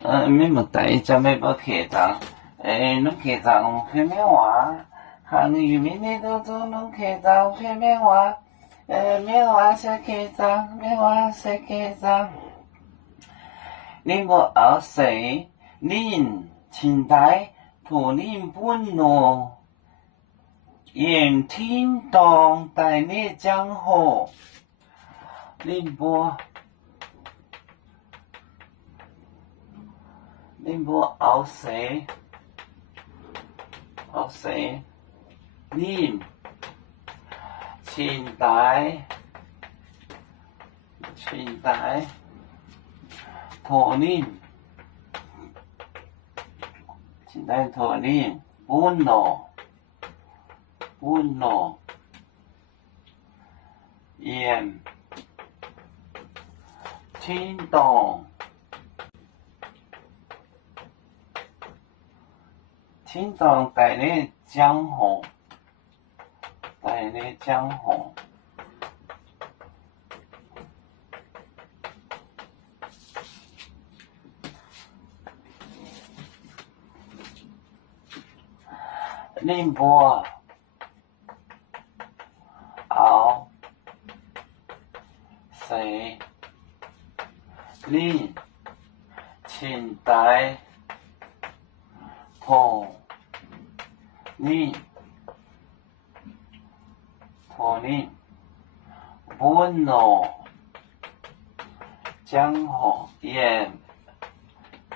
免么带只咩不客栈？侬客栈会咩话？汉语名的都做侬客栈会咩话？咩话是客栈？咩话是客栈？你我二岁，您清代土林本路，沿天当带你江河，宁波二岁，您清代土林本路，沿天当带你江河，宁波二岁，您清代土林本路，江河沿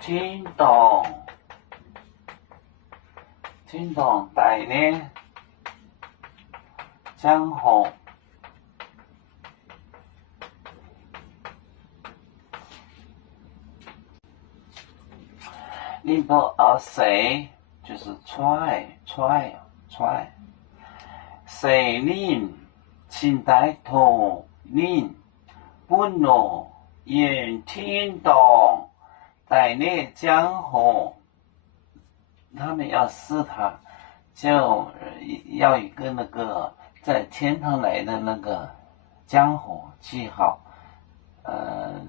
天当带你江河。宁波二岁就是踹，岁林清代土林本路，沿天当带你江河。他们要试它，就要一个那个在天堂来的那个江河记号，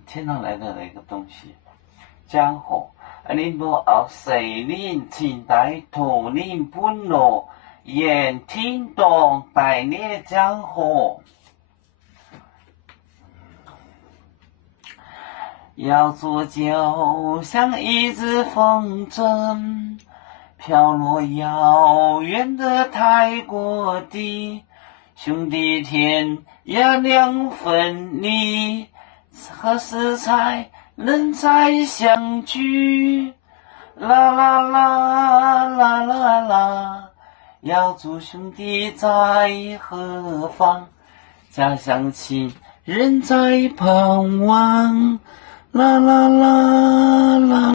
天堂来的那个东西，江河。宁波二岁林清代土林本路，沿天当带你江河。要做就像一只风筝，飘落遥远的泰国地，兄弟天涯两分离，何时才能再相聚？啦啦啦啦啦啦，要祝兄弟在何方？家乡亲人在盼望。啦啦啦啦。